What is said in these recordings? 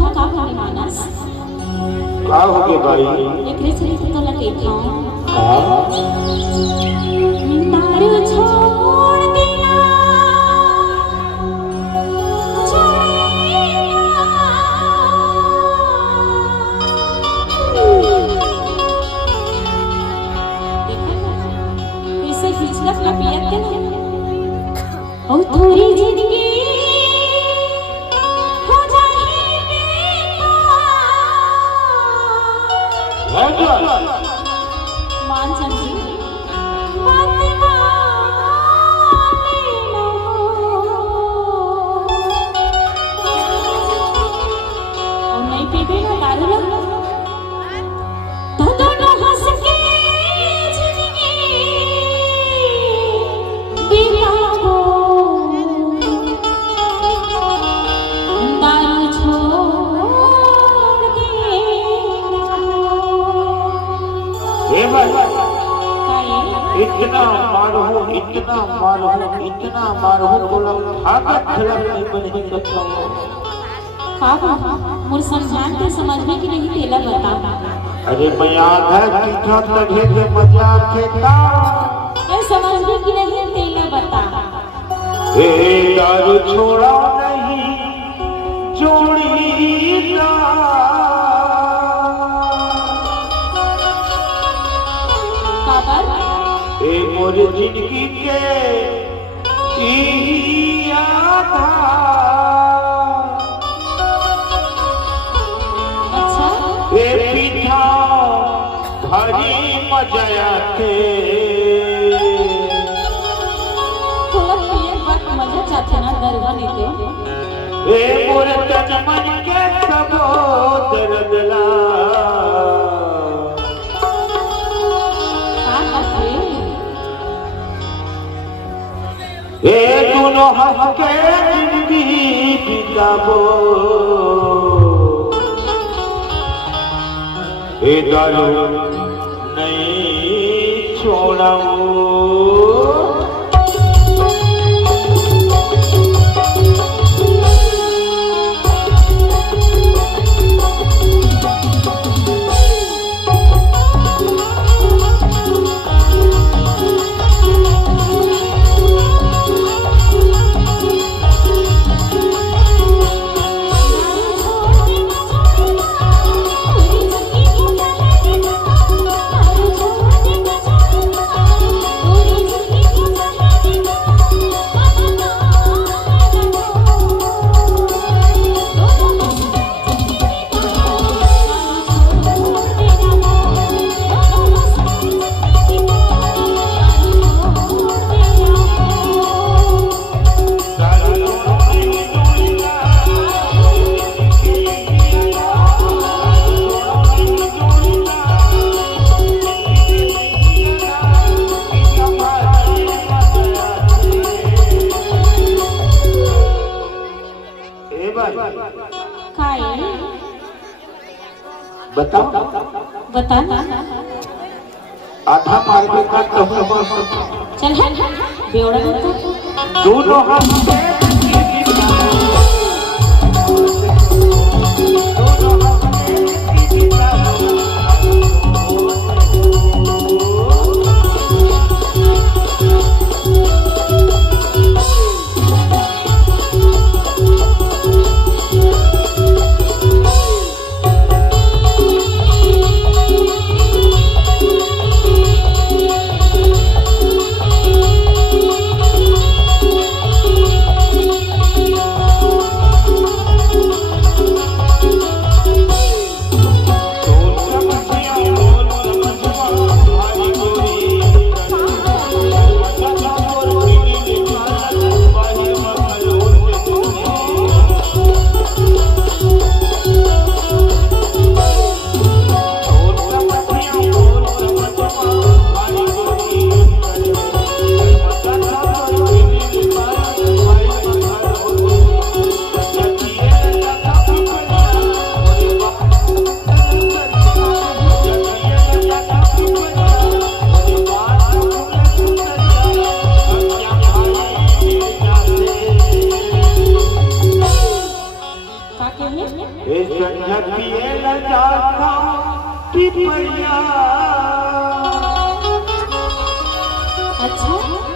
था का करे मानस का हो के भाई एक से तो लगे था हां तारू छोड़ दिया कैसे खिचलक ना पियत के ना और थोड़ी जिंदगी हो जाए बेकार मान समझी बात और नहीं पीबे ना दारू ना तो दोनों हंस के जिंदगी बिताओ दारू छोड़ के ए भाई काहे इतना मारो बोला भागत खलक नहीं बने सकता का मोर समझान के समझने की नहीं तेला बता अरे मैं आधा पीछा तभे के मजाक के का मैं समझने की नहीं तेला बता ए दारू छोड़ा नहीं जोड़ी ना काबर ए मोर जिंदगी के ई आधार अच्छा ए पीठा भारी मजा आते थोड़ा पिए बात मजा चाहते ना दरवा लेते ए मोर तन मन के सबो दर्दला का करते ए दोनों हंस के जिंदगी बिताबो ए दारू नहीं छोड़ाओ काहे बताओ बता ना आधा मार के का तो चल है बेवड़ा बता दोनों हंस के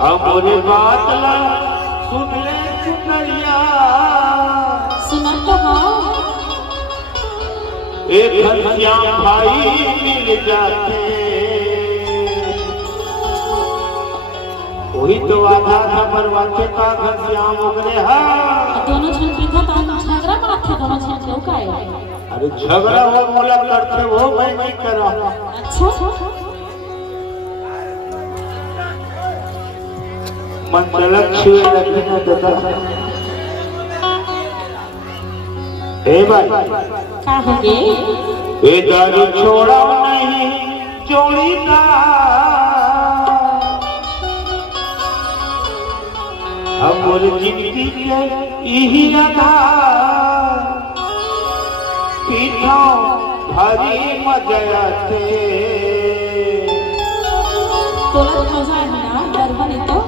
अब मोरे बात ला सुन ले सुनैया सुना तो हाँ एक घनश्याम भाई मिल जाते वही तो आधा था बरवाते का घनश्याम उगरे हा दोनों जन पीता तो झगड़ा मारते दोनों जन क्यों का है? अरे झगड़ा वो मोला करते वो मैं नहीं करा अच्छा मन चलक छुए लगी ना दादा ए भाई का हो गए? ए दारू छोड़ा नहीं चोरी का हमर जिंदगी के यही रहा पीछा भारी मजा थे तोला मजा है ना डर बने तो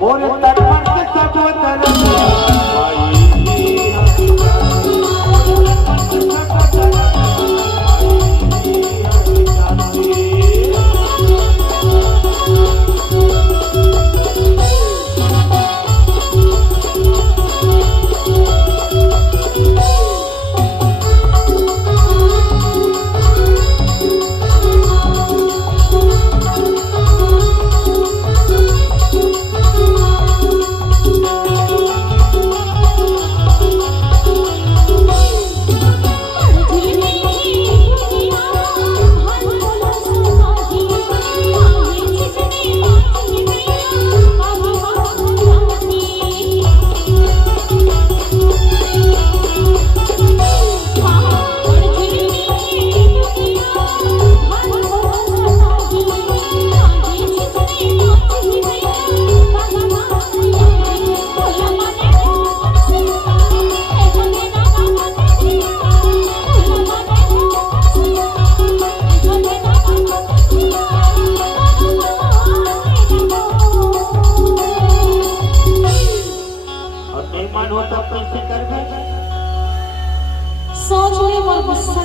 मोरे तड़पन के सब तरफ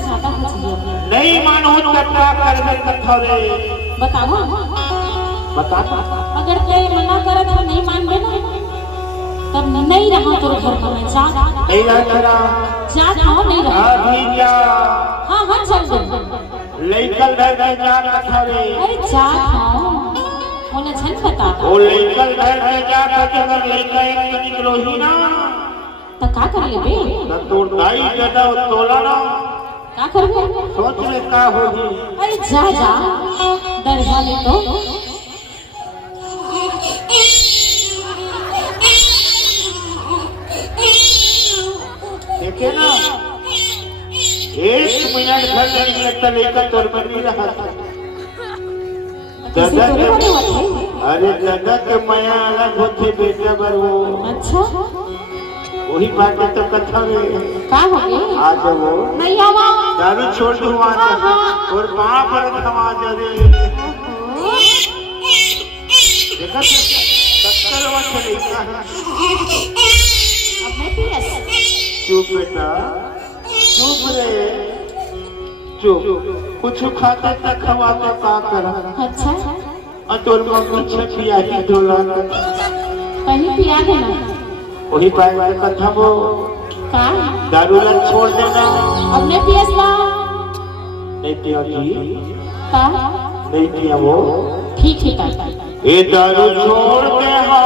नहीं मानो चट्टा कर दे कठोरे बताओ बता अगर कोई मना करे तो नहीं मानबे ना तब नहीं रहा तो घर में मैं जा नहीं रहा जा खाओ नहीं रहा अभी जा हाँ हाँ चल दे लेकल घर में जा कठोरे अरे जा खाओ बोला झन बता वो लेकल घर में जा कठोरे लेकर एक निकलो ही ना तो का कर लेबे तो दाई जदा तोला ना का करबे सोच ले का होगी अरे जा जा डर जाने तो देखे ना 1 मिनट घर नहीं तो लेकर तोर पर नहीं रहा दादा के अरे दादा के माया अलग होते बेटा बर वो अच्छा वही बात तो कथा में का हो गई आज वो नहीं आवा दारू छोड़ दो आज और वहां पर समाज रे देखा टक्कर वो चली अब मैं पीएस चुप बेटा चुप रे चुप कुछ खाते तक खवाते का करा अच्छा अतोर को कुछ पिया ही डोला पहले पिया देना वही पाए वाले कथा वो का दारू ला छोड़ देना अब मैं पीएस ला नहीं पिया जी का नहीं पिया वो ठीक है का ये दारू छोड़ दे हो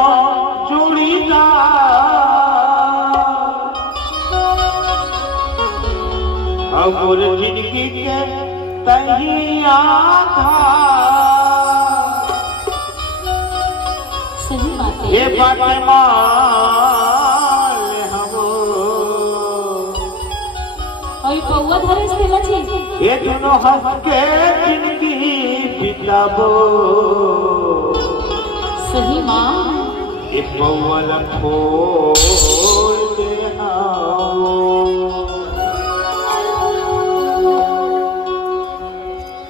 जोड़ीदार अब मोर जिंदगी के तही आधार सही बात है ये बात मान ले हमो और पौवा धरे से लची ये दोनों हंस के जिंदगी बिताबो सही माँ ये पौवल छोड़ दे आओ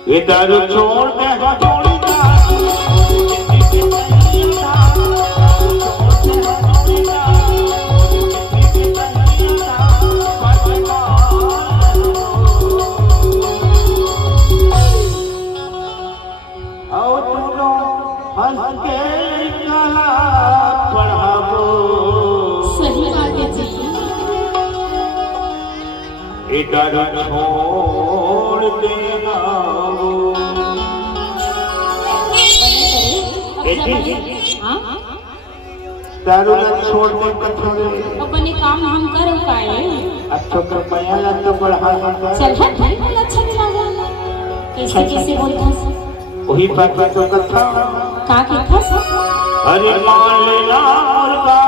ये दारू छोड़ दे हो जोड़ीदार हंस के डर छोड़ देना वो। हाँ दारू न छोड़ दे कठोरे अपने काम हम कर पाए। अब तो कर पाया तो बढ़ा चल हट हट अच्छा नहीं लगा। कैसे कैसे बोलता वही बात तो कथा का के था। अरे मान लेना मुर्गा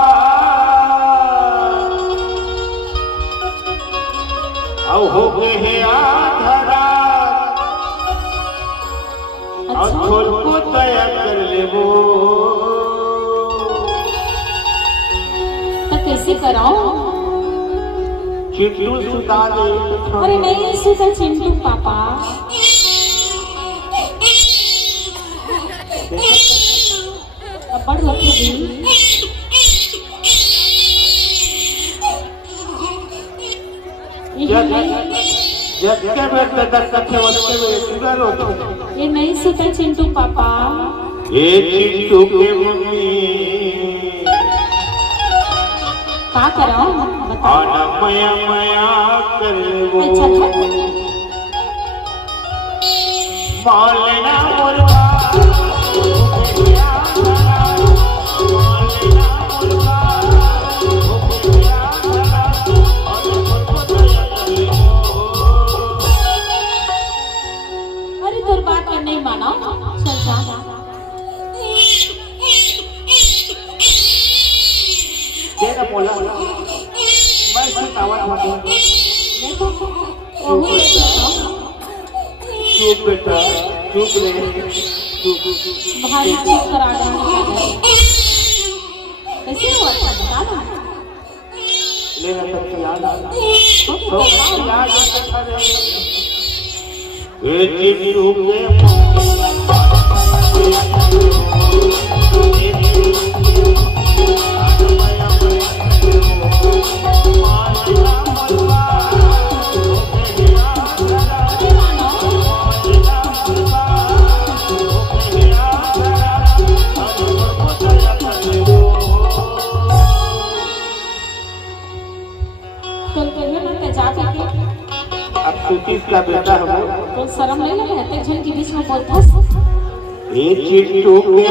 अब हो गए हैं आधारा और छोड़ को तैयार कर ले वो। तो कैसे कराओ। चिट्टू सुता दे। अरे नहीं सुता चिंटू पापा। पढ़ रखी थी ये नहीं सुता चिंटू पापा। ये चिंटू के मम्मी का कराओ आना मया मया कर वो। अच्छा मालना मुर्गा अरे तोर बात कर नहीं माना। चल जा तेरा बोला मैं सुनावा देखो ओहो चुप बेटा चुप ले भारी चुप करा रहा। कैसे हुआ था बता ना। लेगा तब याद याद ये चिट्टू के का बेटा हो तो शर्म नहीं लगे हते जन के बीच में बोलता। ये चिट्टू के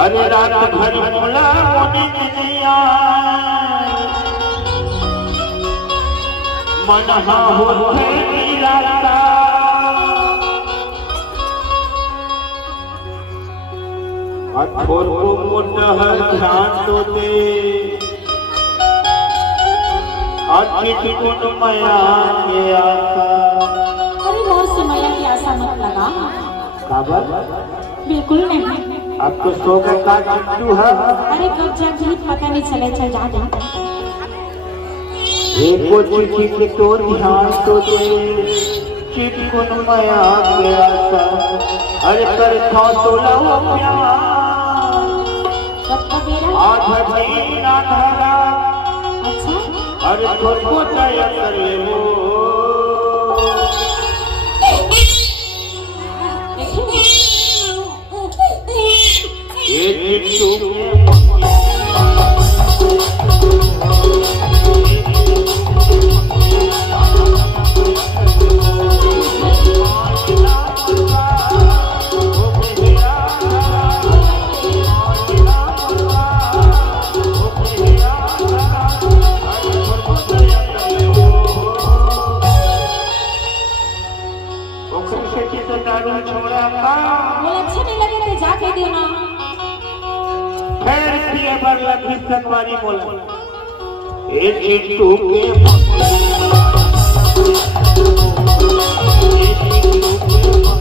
अरे रात भर मोला मोनिया मन होते निराला अठोर को मुंडह ध्यान तो दे अचित गुण माया के आशा। अरे बहुत समय की आशा मत लगा। काबर बिल्कुल नहीं। आपको सो का चिट्टू है। अरे कब जाके पता नहीं चले। चल जा जा। एको चिट्ठी के तो ध्यान तो दे चिट गुण माया के आशा। अरे कर था तो लो प्यार आधा दिन आधा। अच्छा अरे छोड़ को तय कर ले वो। चिट्टू के छोड़ा का बोला अच्छे नहीं लगे तो जाके देना खैर पिए पर लखी सनवारी बोला ए चिट्टू के ए चिट्टू के